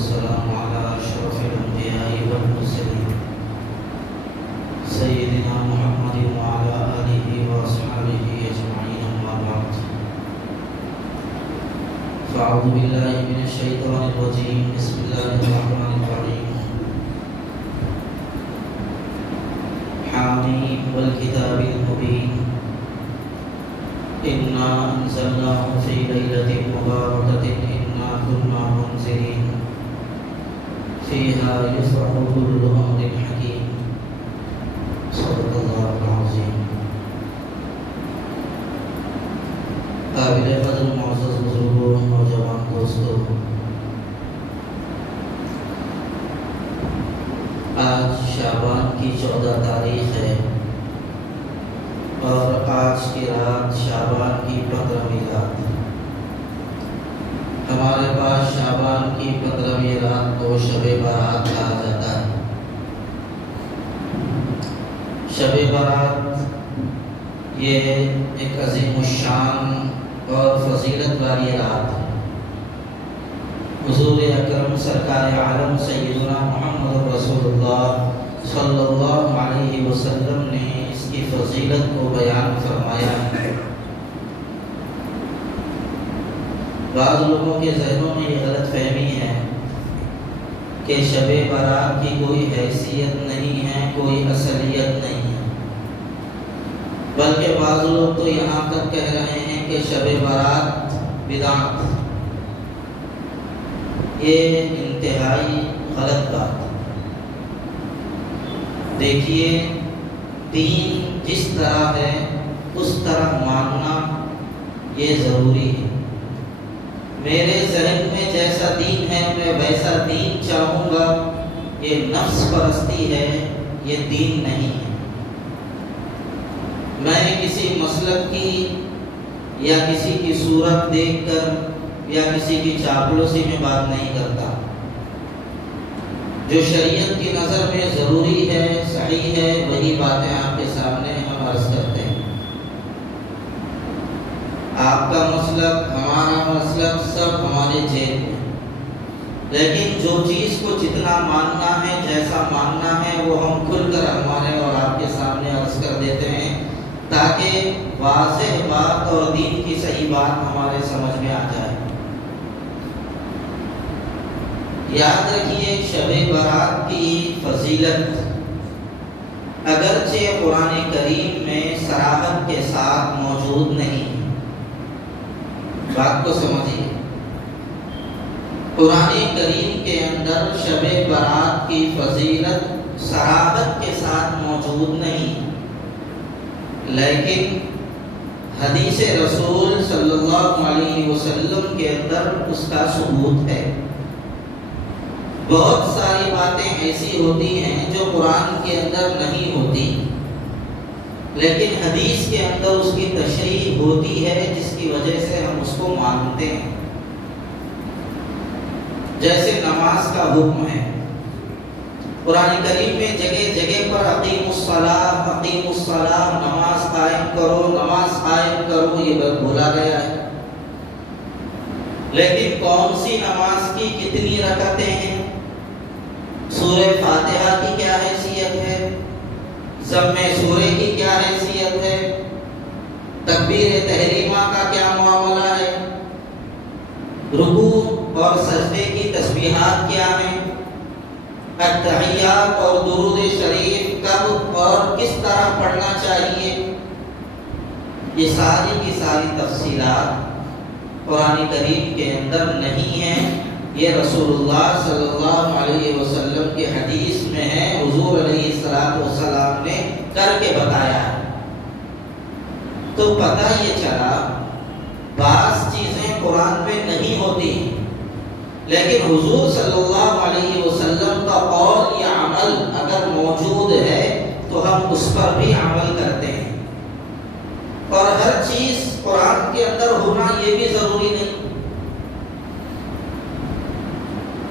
والسلام على أشرف الأنبياء والمرسلين سيدنا محمد وعلى آله وأصحابه أجمعين أما بعد فأعوذ بالله من الشيطان الرجيم بسم الله الرحمن الرحيم حاميم والكتاب المبين إنا أنزلناه في ليلة مباركة إنا كنا منذرين فيها يفرح كل أمر حكيم صدق الله العظيم. قابل قدر معزز بزرگوں نوجوان دوستوں، آج شعبان کی 14 تاریخ ہے اور آج کی رات شعبان کی 15ویں رات. ہمارے پاس شعبان کی 15ویں رات کو شب برات کہا جاتا ہے. شب برات یہ ایک عظیم الشان اور فضیلت والی رات ہے. حضور اکرم سرکار عالم سیدنا محمد رسول اللہ صلی اللہ علیہ وسلم نے اس کی فضیلت کو بیان فرمایا ہے. بعض لوگوں کے ذہنوں میں یہ غلط فہمی ہے کہ شب برات کی کوئی حیثیت نہیں ہے، کوئی اصلیت نہیں ہے، بلکہ بعض لوگ تو یہاں تک کہہ رہے ہیں کہ شب برات بدعت. یہ انتہائی غلط بات ہے. دیکھیے، دین جس طرح ہے اس طرح ماننا یہ ضروری ہے. میرے ذہن میں جیسا دین ہے میں ویسا دین چاہوں گا، یہ نفس پرستی ہے، یہ دین نہیں ہے. میں کسی مسلک کی یا کسی کی صورت دیکھ کر یا کسی کی چاپلوسی میں بات نہیں کرتا. جو شریعت کی نظر میں ضروری ہے، صحیح ہے، وہی باتیں آپ کے سامنے ہم عرض کرتے ہیں. آپ کا مسلک، ہمارا مسلک، سب ہمارے جیب میں، لیکن جو چیز کو جتنا ماننا ہے، جیسا ماننا ہے، وہ ہم کھل کر ہمارے اور آپ کے سامنے عرض کر دیتے ہیں تاکہ واضح بات اور دین کی صحیح بات ہمارے سمجھ میں آ جائے. یاد رکھیے، شب برات کی فضیلت اگرچہ قرآن کریم میں صراحت کے ساتھ موجود نہیں. بات کو سمجھیے، قرآن کریم کے اندر شب برات کی فضیلت صراحت کے ساتھ موجود نہیں، لیکن حدیث رسول صلی اللہ علیہ وسلم کے اندر اس کا ثبوت ہے. بہت ساری باتیں ایسی ہوتی ہیں جو قرآن کے اندر نہیں ہوتی، لیکن حدیث کے اندر اس کی تشریح ہوتی ہے، جس کی وجہ سے ہم اس کو مانتے ہیں. جیسے نماز کا حکم ہے، قرآن کریم میں جگہ جگہ پر اقیموا الصلاۃ، نماز قائم کرو، نماز قائم کرو، یہ بولا گیا ہے. لیکن کون سی نماز کی کتنی رکعتیں ہیں، سورہ فاتحہ کی کیا حیثیت ہے، ضم سورہ کی کیا حیثیت ہے، تکبیر تحریمہ کا کیا معاملہ ہے، رکوع اور سجدے کی تسبیحات کیا ہیں، التحیات اور درود شریف کب اور کس طرح پڑھنا چاہیے، یہ ساری کی ساری تفصیلات قرآن کریم کے اندر نہیں ہیں. یہ رسول اللہ صلی اللہ علیہ وسلم کی حدیث میں ہے، حضور علیہ السلام نے کر کے بتایا ہے. تو پتہ یہ چلا بعض چیزیں قرآن میں نہیں ہوتی، لیکن حضور صلی اللہ علیہ وسلم کا قول یا عمل اگر موجود ہے تو ہم اس پر بھی عمل کرتے ہیں. اور ہر چیز قرآن کے اندر ہونا یہ بھی ضروری نہیں.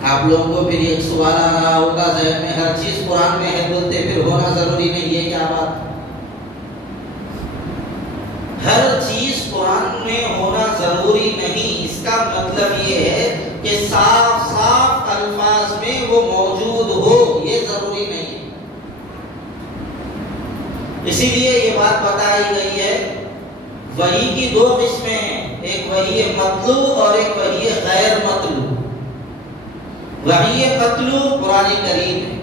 آپ لوگوں کو پھر ایک سوال آ رہا ہوگا ذہن میں، ہر چیز قرآن میں ہے بولتے پھر ہونا ضروری نہیں، یہ کیا بات؟ ہر چیز قرآن میں ہونا ضروری نہیں، اس کا مطلب یہ ہے کہ صاف صاف الفاظ اسی لیے یہ بات بتائی گئی ہے وحی کی دو قسمیں ہیں، ایک وحی مطلوع اور ایک وحی غیر مطلوع۔ وحی مطلوع قرآن کریم ہے،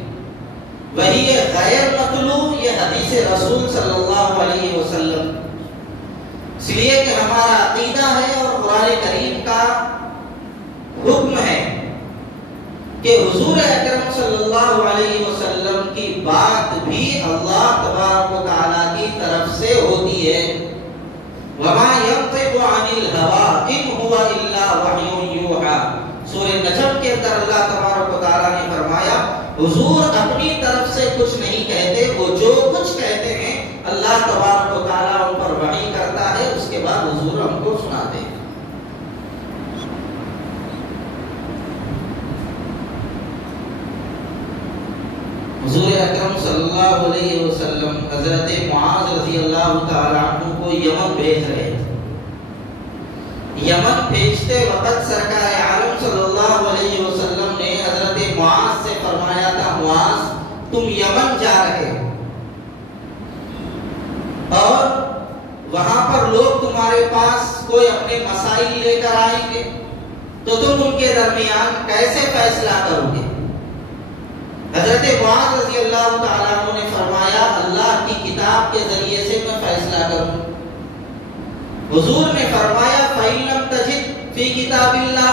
وحی غیر مطلوع یہ حدیث رسول صلی اللہ علیہ وسلم، اس لیے کہ ہمارا عقیدہ ہے اور قرآن کریم کا حکم ہے کہ حضور اکرم صلی اللہ علیہ وسلم کی بات بھی اللہ تبارک و تعالیٰ کی طرف سے ہوتی ہے۔ وَمَا يَنطِقُ عَنِ الْهَوَىٰ إِنْ هُوَ إِلَّا وَحْيٌ يُوحَىٰ۔ سورہ نجم کے اندر اللہ تبارک و تعالیٰ نے فرمایا حضور اپنی طرف سے کچھ نہیں کہتے، وہ جو کچھ کہتے ہیں اللہ تبارک و تعالیٰ ان پر وحی کرتا ہے، اس کے بعد حضور ہم کو سناتے ہیں۔ حضور اکرم صلی اللہ علیہ وسلم حضرت معاذ رضی اللہ تعالیٰ عنہ کو یمن بھیج رہے تھے۔ یمن بھیجتے وقت سرکار عالم صلی اللہ علیہ وسلم نے حضرت معاذ سے فرمایا تھا معاذ تم یمن جا رہے ہو اور وہاں پر لوگ تمہارے پاس کوئی اپنے مسائل لے کر آئیں گے تو تم ان کے درمیان کیسے فیصلہ کرو گے؟ حضرت معاذ رضی اللہ تعالیٰ عنہ نے فرمایا اللہ کی کتاب کے ذریعے سے میں فیصلہ کروں۔ حضور نے فرمایا فَإِن لَمْ تَجِدْ فِي كِتَابِ اللَّهِ،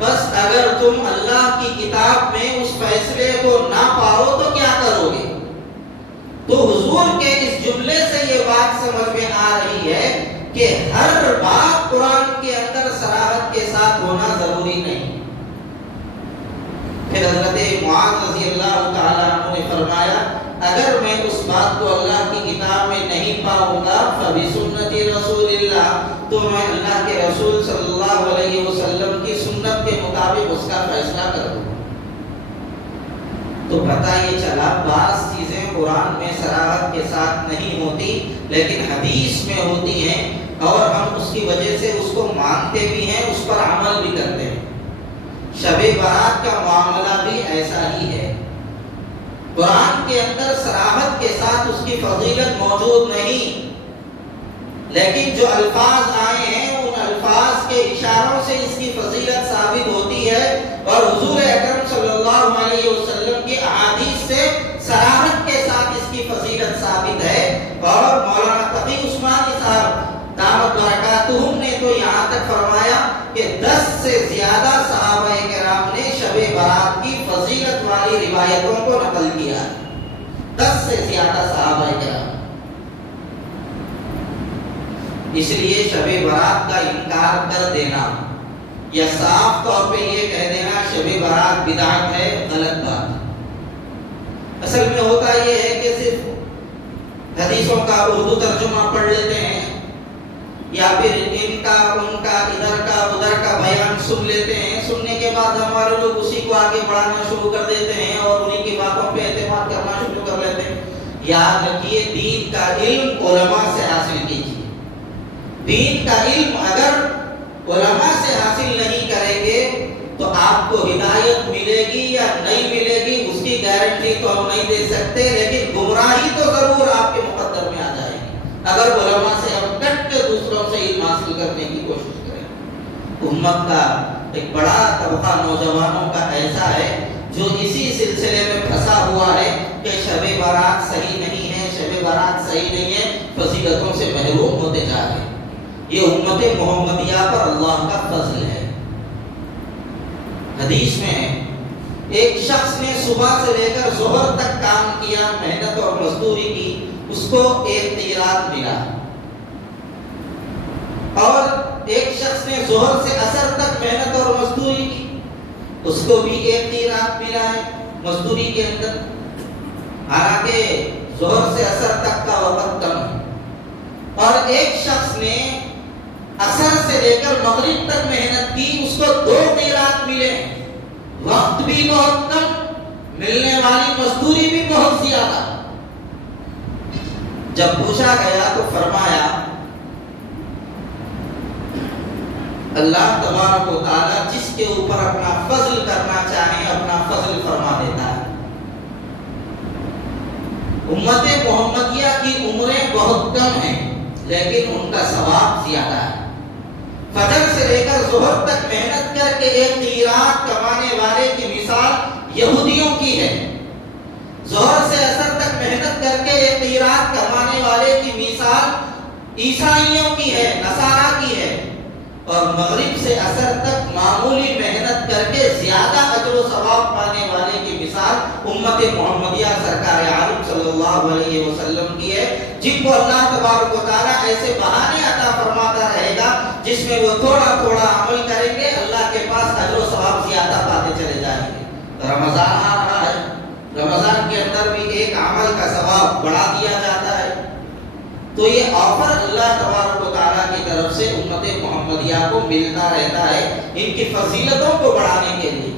بس اگر تم اللہ کی کتاب میں اس فیصلے کو نہ پاؤ تو کیا کرو گے؟ تو حضور کے اس جملے سے یہ بات سمجھ میں آ رہی ہے کہ ہر بات قرآن کے اندر صراحت کے ساتھ ہونا ضروری نہیں۔ پھر حضرت معاذ رضی اللہ تعالیٰ عنہ نے فرمایا اگر میں اس بات کو اللہ کی کتاب میں نہیں پاؤں گا فَبِسُنَّتِ رَسُولِ اللَّهِ، تو میں اللہ کے رسول صلی اللہ علیہ وسلم کی سنت کے مطابق اس کا فیصلہ کروں۔ تو پتہ یہ چلا بعض چیزیں قرآن میں صراحت کے ساتھ نہیں ہوتی لیکن حدیث میں ہوتی ہیں اور ہم اس کی وجہ سے اس کو مانتے بھی ہیں، اس پر عمل بھی کرتے ہیں۔ شب برات کا معاملہ بھی ایسا ہی ہے، قرآن کے اندر صراحت کے ساتھ اس کی فضیلت موجود نہیں، لیکن جو الفاظ آئے ہیں ان الفاظ کے اشاروں سے اس کی فضیلت ثابت ہوتی ہے اور حضور اکرم صلی اللہ علیہ وسلم کی احادیث سے صراحت کے ساتھ اس کی فضیلت ثابت ہے۔ اور مولانا تقی عثمانی صاحب دامت برکاتہم نے تو یہاں تک فرمایا کہ 10 سے زیادہ صحابہ کرام نے شب برات کی فضیلت والی روایتوں کو نقل کیا، 10 سے زیادہ صحابہ کرام۔ اس لیے شب برات کا انکار کر دینا یا صاف طور پہ یہ کہہ دینا شب برات بدعت ہے، غلط بات۔ اصل میں ہوتا یہ ہے کہ صرف حدیثوں کا اردو ترجمہ پڑھ لیتے ہیں یا پھر ان کا ان کا ادھر کا ادھر کا بیان سن لیتے ہیں، سننے کے بعد ہمارے لوگ اسی کو آگے بڑھانا شروع کر دیتے ہیں اور انہی کی باتوں پہ اعتماد کرنا شروع کر لیتے ہیں۔ یاد رکھیے دین کا علم علماء سے حاصل کیجیے، دین کا علم اگر علماء سے حاصل نہیں کریں گے تو آپ کو ہدایت ملے گی یا نہیں ملے گی اس کی گارنٹی تو ہم نہیں دے سکتے، لیکن گمراہی تو ضرور آپ کے مقدر میں آ جائے گی اگر علماء سے ہم ڈٹ کے دوسروں سے علم حاصل کرنے کی کوشش کریں۔ امت کا ایک بڑا طبقہ نوجوانوں کا ایسا ہے جو اسی سلسلے میں پھنسا ہوا ہے کہ شب برات صحیح نہیں ہے، شب برات صحیح نہیں ہے، فضیلتوں سے محروم ہوتے جا رہے ہیں۔ یہ امت محمدیہ پر اللہ کا فضل ہے۔ حدیث میں ایک شخص نے صبح سے لے کر ظہر تک کام کیا، محنت اور مزدوری کی، اس کو ایک قیرات ملا، اور ایک شخص نے ظہر سے عصر تک محنت اور مزدوری کی، اس کو بھی ایک قیرات ملا ہے مزدوری کے اندر، حالانکہ ظہر سے عصر تک کا وقت کم ہے۔ اور ایک شخص نے عصر سے لے کر مغرب تک محنت کی، اس کو 2 قیرات ملے، وقت بھی بہت کم، ملنے والی مزدوری بھی بہت زیادہ۔ جب پوچھا گیا تو فرمایا اللہ تبارک و تعالی جس کے اوپر اپنا فضل کرنا چاہے اپنا فضل فرما دیتا ہے۔ امت محمدیہ کی کی عمریں بہت کم ہیں لیکن ان کا ثواب زیادہ ہے۔ فجر سے لے کر ظہر تک محنت کر کے ایک قیرات کمانے والے کی مثال یہودیوں کی ہے، ظہر سے عصر تک محنت کر کے ایک قیرات کمانے والے کی مثال عیسائیوں کی ہے، نصارہ کی ہے، اور مغرب سے عصر تک معمولی محنت کر کے زیادہ اجر و ثواب پانے والے کی مثال امت محمدیہ سرکار عالم صلی اللہ علیہ وسلم کی ہے، جن کو اللہ تبارک و تعالیٰ ایسے بہانے عطا فرماتا رہے گا جس میں وہ تھوڑا تھوڑا عمل کریں گے، اللہ کے پاس اجر و ثواب زیادہ پاتے چلے جائیں گے۔ رمضان آ رہا ہے، رمضان کے اندر بھی ایک عمل کا ثواب بڑھا دیا جاتا ہے، تو یہ آفر اللہ تبارک و تعالیٰ کی طرف سے امت محمدیہ کو ملتا رہتا ہے ان کی فضیلتوں کو بڑھانے کے لیے۔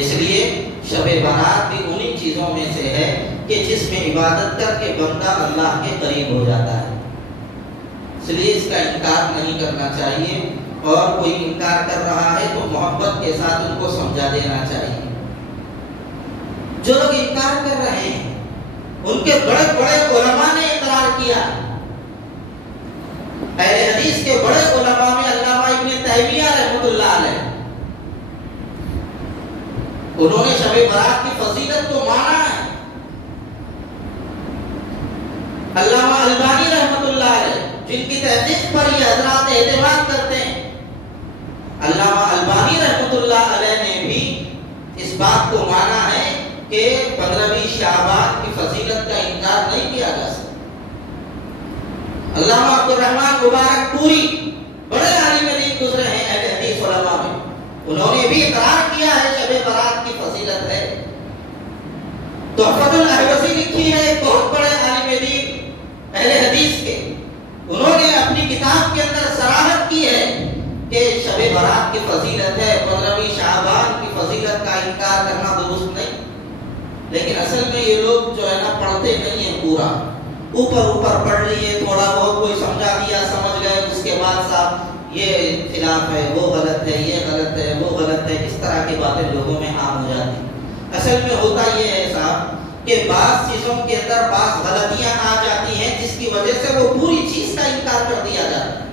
اس لیے شب برات بھی انہی چیزوں میں سے ہے کہ جس میں عبادت کر کے بندہ اللہ کے قریب ہو جاتا ہے، اس لیے اس کا انکار نہیں کرنا چاہیے، اور کوئی انکار کر رہا ہے تو محبت کے ساتھ ان کو سمجھا دینا چاہیے۔ جو لوگ انکار کر رہے ہیں ان کے بڑے بڑے علماء نے اقرار کیا، اہل حدیث کے بڑے علماء میں علامہ ابن تیمیہ رحمۃ اللہ علیہ، انہوں نے شب برات کی فضیلت کو مانا ہے۔ علامہ البانی رحمۃ اللہ علیہ جن کی تحقیق پر یہ حضرات اعتماد کرتے ہیں، علامہ البانی رحمۃ اللہ علیہ نے بھی اس بات کو مانا ہے کہ 15ویں شعبان کی فضیلت کا انکار نہیں کیا جا سکتا۔ علامہ عبد الرحمن مبارک پوری بڑے عالم دین گزرے ہیں اہل حدیث علماء میں، انہوں نے بھی اقرار کیا ہے شب برات کی فضیلت ہے۔ تحفۃ الاحوصی لکھی ہے ایک بہت بڑے عالم دین اہل حدیث کے، انہوں نے اپنی کتاب کے اندر صراحت کی ہے کہ شب برات کی فضیلت ہے، 15ویں شعبان کی فضیلت کا انکار کرنا درست نہیں۔ لیکن اصل میں یہ لوگ جو ہے نا پڑھتے نہیں ہیں، پورا اوپر پڑھ لیے، تھوڑا بہت کوئی سمجھا دیا، سمجھ گئے، اس کے بعد صاحب یہ خلاف ہے، وہ غلط ہے، یہ غلط ہے، وہ غلط ہے، اس طرح کی باتیں لوگوں میں عام ہو جاتی۔ اصل میں ہوتا یہ ہے صاحب کہ بعض چیزوں کے اندر بعض غلطیاں آ جاتی ہیں جس کی وجہ سے وہ پوری چیز کا انکار کر دیا جاتا ہے۔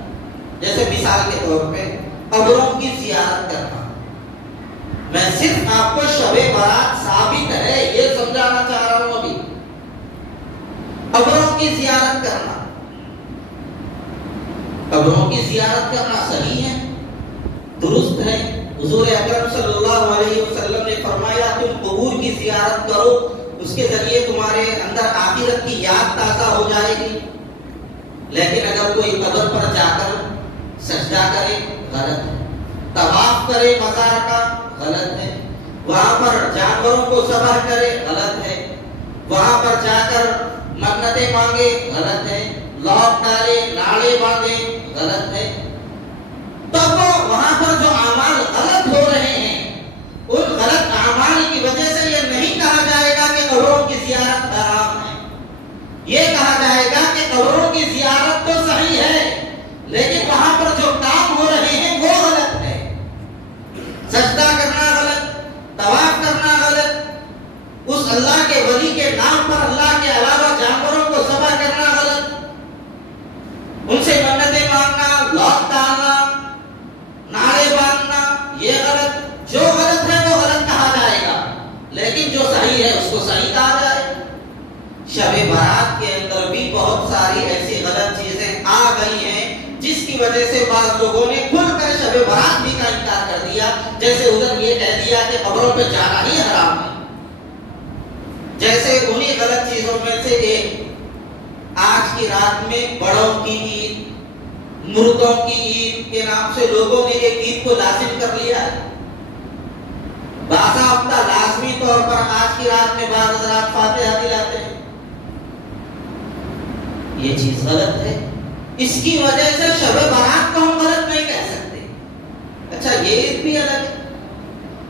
جیسے مثال کے طور پہ قبروں کی زیارت کرنا، میں صرف آپ کو شب برات ثابت ہے یہ سمجھانا چاہ رہا ہوں ابھی۔ قبروں کی زیارت کرنا، قبروں کی زیارت کرنا صحیح ہے، درست ہے۔ حضور اکرم صلی اللہ علیہ وسلم نے فرمایا تم قبور کی زیارت کرو، اس کے ذریعے تمہارے اندر آخرت کی یاد تازہ ہو جائے گی۔ لیکن اگر کوئی قبر پر جا کر سجدہ کرے غلط ہے، طواف کرے مزار کا غلط ہے، وہاں پر جانوروں کو ذبح کرے غلط ہے، وہاں پر جا کر منتیں مانگے غلط ہے، لوٹ ڈالے، ناڑے باندھے غلط ہے۔ تو وہاں پر جو اعمال غلط ہو رہے ہیں ان غلط اعمال کی وجہ سے یہ نہیں کہا جائے گا کہ قبروں کی زیارت حرام ہے، یہ کہا جائے گا کہ قبروں کی زیارت تو صحیح ہے لیکن وہاں پر جو کام ہو رہے ہیں وہ غلط ہے۔ سجدہ کرنا غلط، طواف کرنا غلط، اس اللہ کے ولی کے نام پر اللہ کے علاوہ جانوروں کو ذبح کرنا غلط، ان سے منتیں مانگنا، لوٹ ڈالنا، نعرے باندھنا یہ غلط۔ جو غلط ہے وہ غلط کہا جائے گا لیکن جو صحیح ہے اس کو صحیح کہا جائے۔ شب برات کے اندر بھی بہت ساری ایسی غلط چیزیں آ گئی ہیں جس کی وجہ سے بعض لوگوں نے کھل کر شب برات بھی کا انکار کر دیا، جیسے ادھر یہ کہہ دیا کہ قبروں پہ جانا ہی حرام ہے۔ جیسے انہی غلط چیزوں میں سے ایک آج کی رات میں بڑوں کی عید، مردوں کی عید کے نام سے لوگوں نے ایک عید کو لازم کر لیا ہے۔ باضابطہ لازمی طور پر آج کی رات میں بعض حضرات فاتحہ دلاتے ہیں، یہ چیز غلط ہے۔ اس کی وجہ سے شب برات کو ہم غلط نہیں کہہ سکتے۔ اچھا یہ عید بھی الگ ہے،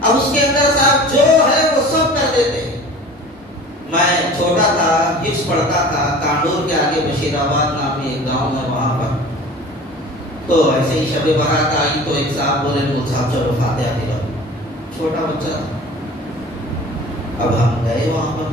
اب اس کے اندر صاحب جو ہے وہ سب کر دیتے ہیں۔ میں چھوٹا تھا، حفظ پڑھتا تھا، کانڈور کے آگے بشیر آباد نامی ایک گاؤں ہے، وہاں پر تو ایسے ہی شب برات آئی تو ایک صاحب بولے مول صاحب چلو فاتحہ دلاؤ، چھوٹا بچہ تھا۔ اب ہم گئے وہاں پر،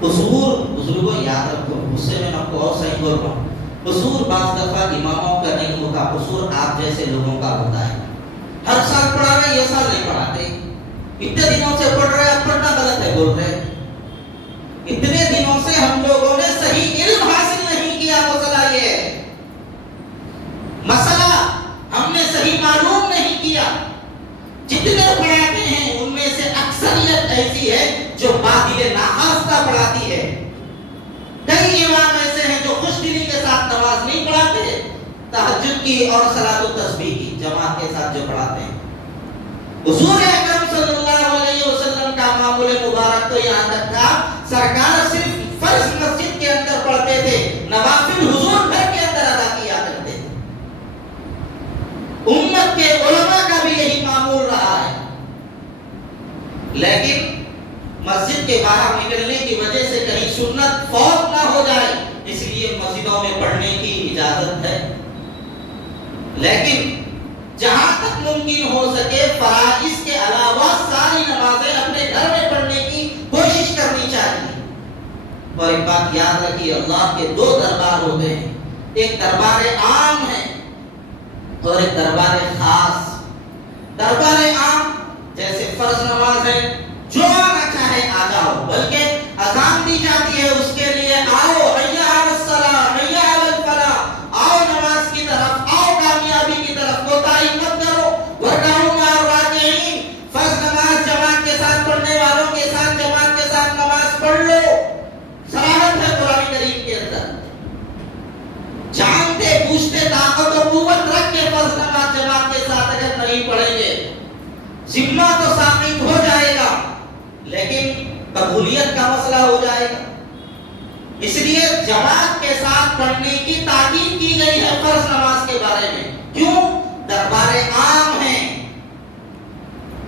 قصور بزرگوں یاد رکھو، اس سے میں آپ کو اور صحیح بول رہا ہوں، قصور بعض دفعہ اماموں کا نہیں ہوتا، قصور آپ جیسے لوگوں کا ہوتا ہے۔ ہر سال پڑھا رہے، یہ سال نہیں پڑھاتے، اتنے دنوں سے پڑھ رہے، اب پڑھنا غلط ہے بول رہے، اتنے دنوں سے ہم لوگوں نے صحیح علم حاصل نہیں کیا، مسئلہ یہ ہے، مسئلہ ہم نے صحیح معلوم نہیں کیا۔ جتنے پڑھاتے ہیں ان میں سے اکثریت ایسی ہے جو باطل ناخواستہ پڑھاتی ہے۔ کئی امام ایسے ہیں جو خوش دلی کے ساتھ نماز نہیں پڑھاتے، تہجد کی اور صلاۃ التسبیح کی جماعت کے ساتھ جو پڑھاتے ہیں۔ حضور اکرم صلی اللہ علیہ وسلم کا معمول مبارک تو یہاں تک تھا، سرکار صرف فرض مسجد کے اندر پڑھتے تھے، نوافل حضور گھر کے اندر ادا کیا کرتے تھے۔ امت کے علماء کا بھی یہی معمول رہا ہے، لیکن مسجد کے باہر نکلنے کی وجہ سے کہیں سنت فوت نہ ہو جائے، اس لیے مسجدوں میں پڑھنے کی اجازت ہے، لیکن جہاں تک ممکن ہو سکے فرائض کے علاوہ ساری نمازیں اپنے گھر میں پڑھنے کی کوشش کرنی چاہیے۔ اور ایک بات یاد رکھیے، اللہ کے دو دربار ہوتے ہیں، ایک دربار عام ہے اور ایک دربار خاص۔ دربار عام جیسے فرض نماز ہے، جو آنا چاہے آ جاؤ، بلکہ اذان دی جاتی ہے اس کے لیے، آؤ حی علی الصلاۃ حی علی الفلاح، آؤ نماز کی طرف، آؤ کامیابی کی طرف، کوتاہی مت کرو، ورکعوا مع الراکعین، فرض نماز جماعت کے ساتھ پڑھنے والوں کے ساتھ جماعت کے ساتھ نماز پڑھ لو، صراحت ہے قرآن کریم کے اندر، جانتے پوچھتے طاقت و قوت رکھ کے فرض نماز جماعت کے ساتھ اگر نہیں پڑھیں گے، ذمہ تو ثابت ہو جائے گا لیکن قبولیت کا مسئلہ ہو جائے گا۔ اس لیے جماعت کے ساتھ پڑھنے کی تاکید کی گئی ہے فرض نماز کے بارے میں، کیوں؟ دربار عام ہے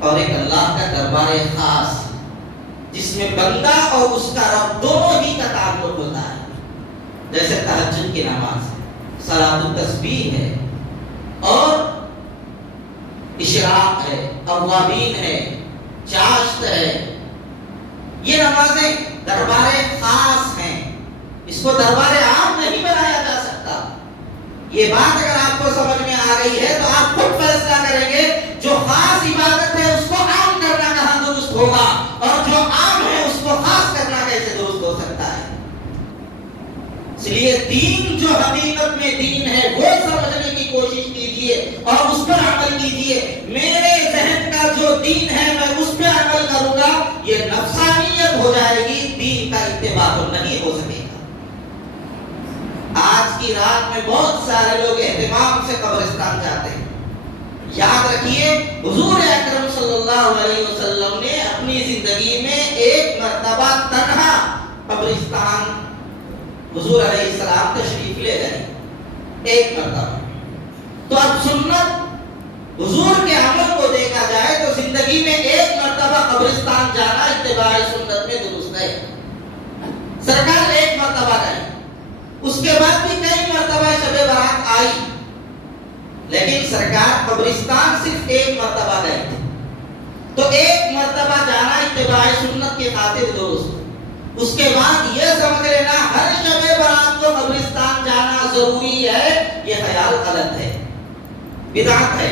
اور ایک اللہ کا دربار خاص جس میں بندہ اور اس کا رب دونوں ہی کا تعلق ہوتا ہے، جیسے تہجد کی نماز، صلاۃ التسبیح ہے اور اشراق ہے، اوابین ہے، چاشت ہے، یہ نمازیں دربار خاص ہیں، اس کو دربار عام نہیں بنایا جا سکتا۔ یہ بات اگر آپ کو سمجھ میں آ گئی ہے تو آپ خود فیصلہ کریں گے، جو خاص عبادت ہے اس کو عام کرنا کہاں درست ہوگا، اور جو عام ہے اس کو خاص کرنا کیسے درست ہو سکتا ہے۔ اس لیے دین جو حقیقت میں دین ہے وہ سمجھنے کی کوشش کیجئے اور اس پر عمل کیجئے۔ میرے ذہن کا جو دین ہے میں اس پہ عمل کروں گا، یہ نفسانیت ہو جائے گی، دین کا اتباع نہیں ہو سکے گا۔ آج کی رات میں بہت سارے لوگ اہتمام سے قبرستان جاتے ہیں، یاد رکھیے حضور اکرم صلی اللہ علیہ وسلم نے اپنی زندگی میں ایک مرتبہ تنہا قبرستان حضور علیہ السلام تشریف لے گئے، ایک مرتبہ۔ تو اب سنت حضور کے عمل کو دیکھا جائے تو زندگی میں ایک مرتبہ قبرستان جانا اتباع سنت میں درست ہے۔ سرکار ایک مرتبہ گئے، اس کے بعد بھی کئی مرتبہ شب برات آئی، لیکن سرکار قبرستان صرف ایک مرتبہ گئے تھے۔ تو ایک مرتبہ جانا اتباع سنت کی خاطر درست، اس کے بعد یہ سمجھ لینا ہر شب برات کو قبرستان جانا ضروری ہے، یہ خیال غلط ہے، بدعت ہے۔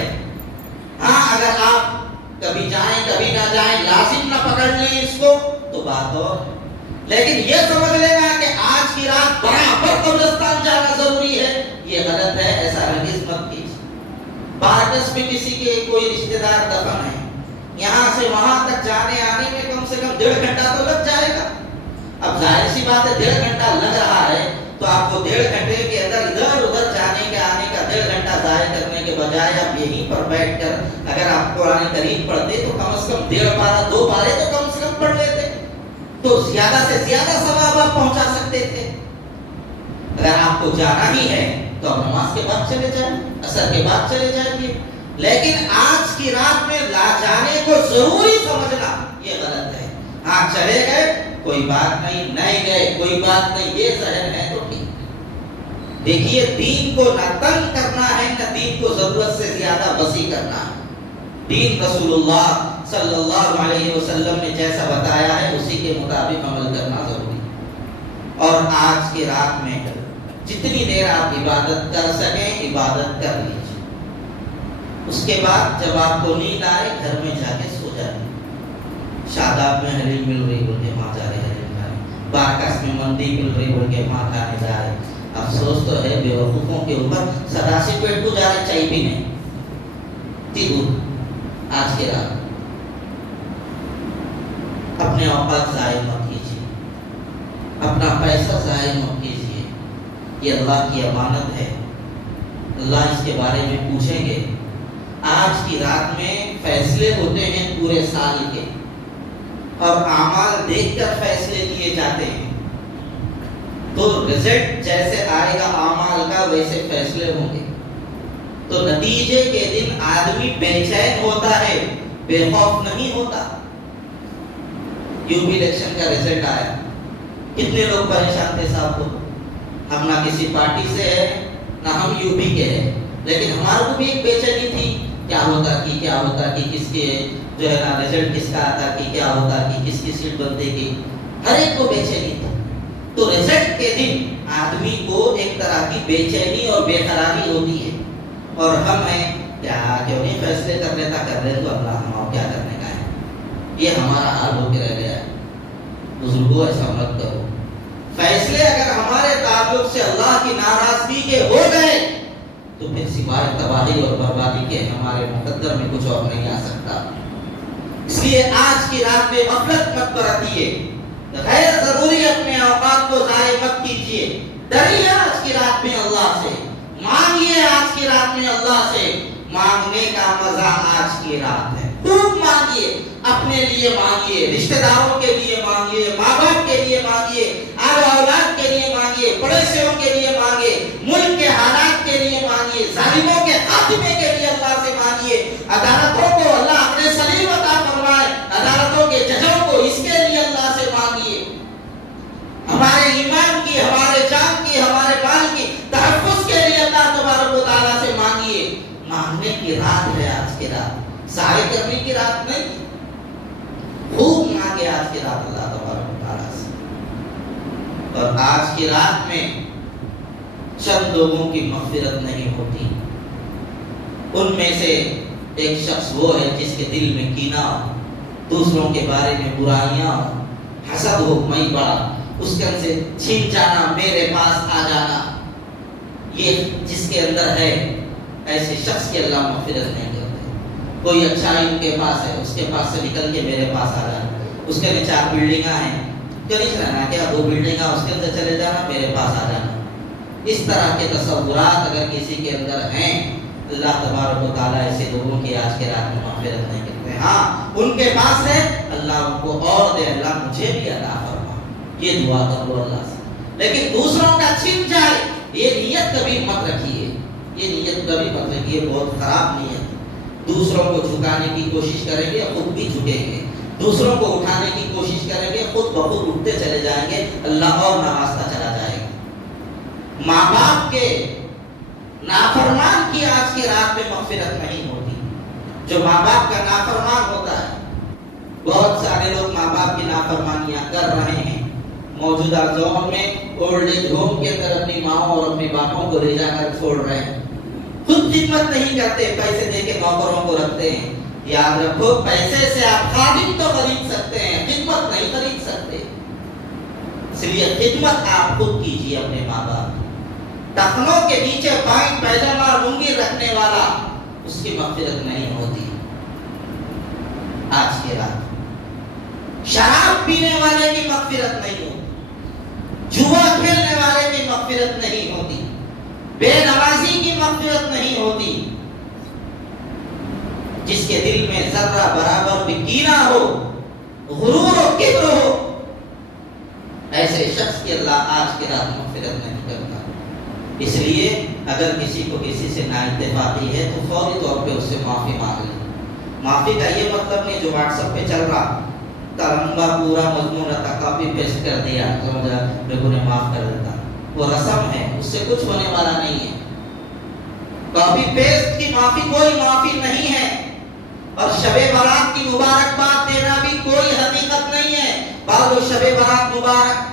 ہاں اگر آپ کبھی جائیں کبھی نہ جائیں، لازم نہ پکڑ لیں اس کو تو بات ہو، لیکن یہ سمجھ لینا کہ آج کی رات برابر قبرستان جانا ضروری ہے، یہ غلط ہے، ایسا ہرگز مت کیجیے۔ بارکس میں کسی کے کوئی رشتہ دار دفن ہے، یہاں سے وہاں تک جانے آنے میں کم سے کم 1.5 گھنٹہ تو لگ جائے گا۔ اب ظاہر سی بات ہے 1.5 گھنٹہ لگ رہا ہے تو آپ کو 1.5 گھنٹے کے اندر ادھر ادھر جانے کے آنے کا 1.5 گھنٹہ ضائع کرنے کے بجائے آپ یہیں پر بیٹھ کر اگر آپ قرآن کریم پڑھتے تو کم از کم 1.5 پارہ 2 پارے تو کم سے کم پڑھ لیتے، تو زیادہ سے زیادہ ثواب آپ پہنچا سکتے تھے۔ اگر آپ کو جانا ہی ہے تو آپ نماز کے بعد چلے جائیں، عصر کے بعد چلے جائیں، لیکن آج کی رات میں لا جانے کو ضروری سمجھنا یہ غلط ہے۔ ہاں چلے گئے کوئی بات نہیں، نہیں گئے کوئی بات نہیں، یہ ذہن ہے تو ٹھیک۔ دیکھیے دین کو نہ تنگ کرنا ہے نہ دین کو ضرورت سے زیادہ وسیع کرنا ہے۔ دین رسول اللہ صلی اللہ علیہ وسلم نے جیسا بتایا ہے اسی کے مطابق عمل کرنا ضروری ہے۔ اور آج کی رات میں جتنی دیر آپ عبادت کر سکیں عبادت کر لیجیے. اس کے بعد جب آپ کو نیند آئے گھر میں جا کے سو جائیں. شاداب میں حلیم مل رہی بول کے وہاں جا رہے حلیم کھانے, بارکس میں مندی مل رہی بول کے وہاں کھانے جا رہے. افسوس تو ہے بے وقوفوں کے اوپر, سدا سے پیٹ کو جا رہے چائے پینے. آج کے رات اپنے اوقات ضائع مت کیجیے, اپنا پیسہ ضائع مت کیجیے. یہ اللہ کی امانت ہے, اللہ اس کے بارے میں پوچھیں گے. آج کی رات میں فیصلے ہوتے ہیں پورے سال کے, اور اعمال دیکھ کر فیصلے کیے جاتے ہیں. تو رزلٹ جیسے آئے گا اعمال کا ویسے فیصلے ہوں گے. تو نتیجے کے دن آدمی بے چین ہوتا ہے, بے خوف نہیں ہوتا. یو پی الیکشن کا رزلٹ آیا, کتنے لوگ پریشان تھے صاحب کو. ہم نہ کسی پارٹی سے ہیں نہ ہم یو پی کے ہیں, لیکن ہمارے کو بھی ایک بے چینی تھی, کیا ہوتا کہ کس کے جو ہے نا رزلٹ کس کا آتا, کہ کیا ہوتا کہ کس کی سیٹ بنتے کی, ہر ایک کو بے چینی تھی. تو رزلٹ کے دن آدمی کو ایک طرح کی بے چینی اور بے قراری ہوتی ہے. اور ہم ہیں کیا کیوں نہیں فیصلے کر لیتا, کر لے تو اللہ ہمارا کیا کرنے کا ہے. یہ ہمارا حال ہو کے رہ گیا ہے. بزرگوں ایسا مت کرو. فیصلے اگر ہمارے تعلق سے اللہ کی ناراضگی کے ہو گئے تو پھر سوائے تباہی اور بربادی کے ہمارے مقدر میں کچھ اور نہیں آ سکتا. اس لیے آج کی رات میں غفلت مت برتیے, غیر ضروری اپنے اوقات کو ضائع مت کیجیے. ڈریے آج کی رات میں اللہ سے, مانگیے آج کی رات میں اللہ سے. مانگنے کا مزہ آج کی رات ہے. خوب مانگیے, اپنے لیے مانگیے, رشتہ داروں کے لیے مانگیے, ماں باپ کے لیے مانگیے, اولاد کے لیے مانگیے, پڑوسیوں کے لیے مانگیے, ملک کے حالات کے لیے مانگیے, ظالموں کے خاتمے کے لیے اللہ سے مانگیے. عدالتوں کو اللہ اپنے سلیم عطا فرمائے, عدالتوں کے ججوں کو اس کے لیے اللہ سے مانگیے. ہمارے ایمان کی, ہمارے جان کی, ہمارے مال کی تحفظ کے لیے اللہ تبارک و تعالیٰ سے مانگیے. مانگنے کی رات ہے آج کی رات, سارے کرنے کی رات نہیں. خوب مانگے آج کی رات اللہ تبارک و تعالیٰ سے. اور آج کی رات میں چند لوگوں کی مغفرت نہیں ہوتی. ان میں سے ایک شخص وہ ہے جس کے دل میں کینہ ہو, دوسروں کے بارے میں برائیاں ہو, حسد ہو, میں بڑا, اس کے سے چھین جانا, میرے پاس آ جانا. یہ جس کے اندر ہے ایسے شخص کی اللہ مغفرت نہیں کرتے. کوئی اچھائی ان کے پاس ہے, اس کے پاس سے نکل کے میرے پاس آ جانا. اس کے لیے 4 بلڈنگاں ہیں, تو نہیں چلانا کیا 2 بلڈنگاں اس کے اندر چلے جانا, میرے پاس آ جانا. اس طرح کے تصورات اگر کسی کے اندر ہیں, اللہ تبارک و تعالیٰ ایسے لوگوں کی آج کے رات میں مغفرت نہیں کرتے. ہاں ان کے پاس ہے, اللہ ان کو اور دے, اللہ مجھے بھی عطا فرما, یہ دعا کر لو اللہ سے. لیکن دوسروں کا چھن جائے یہ نیت کبھی مت رکھیے, یہ نیت کبھی مت رکھیے, بہت خراب نیت. دوسروں کو جھکانے کی کوشش کریں گے خود بھی جھکیں گے, دوسروں کو اٹھانے کی کوشش کریں گے خود بخود اٹھتے چلے جائیں گے, اللہ اور نوازتا چلا جائے گا. ماں باپ کے نافرمان کی آج کی رات میں مغفرت نہیں ہوتی. جو ماں باپ کا نافرمان ہوتا ہے, بہت سارے لوگ ماں باپ کی نافرمانیاں کر رہے ہیں. موجودہ دور میں اولڈ ایج ہوم کے اندر اپنی ماں اور اپنے باپوں کو لے جا کر چھوڑ رہے ہیں. خود خدمت نہیں کرتے, پیسے دے کے نوکروں کو رکھتے ہیں. یاد رکھو, پیسے سے آپ خادم تو خرید سکتے ہیں, خدمت نہیں خرید سکتے. اس لیے خدمت آپ خود کیجیے اپنے ماں باپ. ٹخنوں کے نیچے پائن پیجامہ لنگی رکھنے والا, اس کی مغفرت نہیں ہوتی آج کے رات. شراب پینے والے کی مغفرت نہیں ہوتی, جوا کھیلنے والے کی مغفرت نہیں ہوتی, بے نمازی کی مغفرت نہیں ہوتی. جس کے دل میں ذرہ برابر بھی کینہ ہو, غرور و کبر ہو, ایسے شخص کی اللہ آج کی رات مغفرت نہیں کرتا. اس لیے اگر کسی کو کسی سے نااتفاقی ہے تو فوری طور پہ اس سے معافی مانگ لیں. معافی کا یہ مطلب نہیں جو واٹس ایپ پہ چل رہا, ترنگا پورا مضمون رہتا, کاپی پیسٹ کر دیا تو لوگوں نے معاف کر دیتا. وہ رسم ہے, اس سے کچھ ہونے والا نہیں ہے. کاپی پیسٹ کی معافی کوئی معافی نہیں ہے. اور شب برات کی مبارکباد دینا بھی کوئی حقیقت نہیں ہے. بعض شب برات مبارک,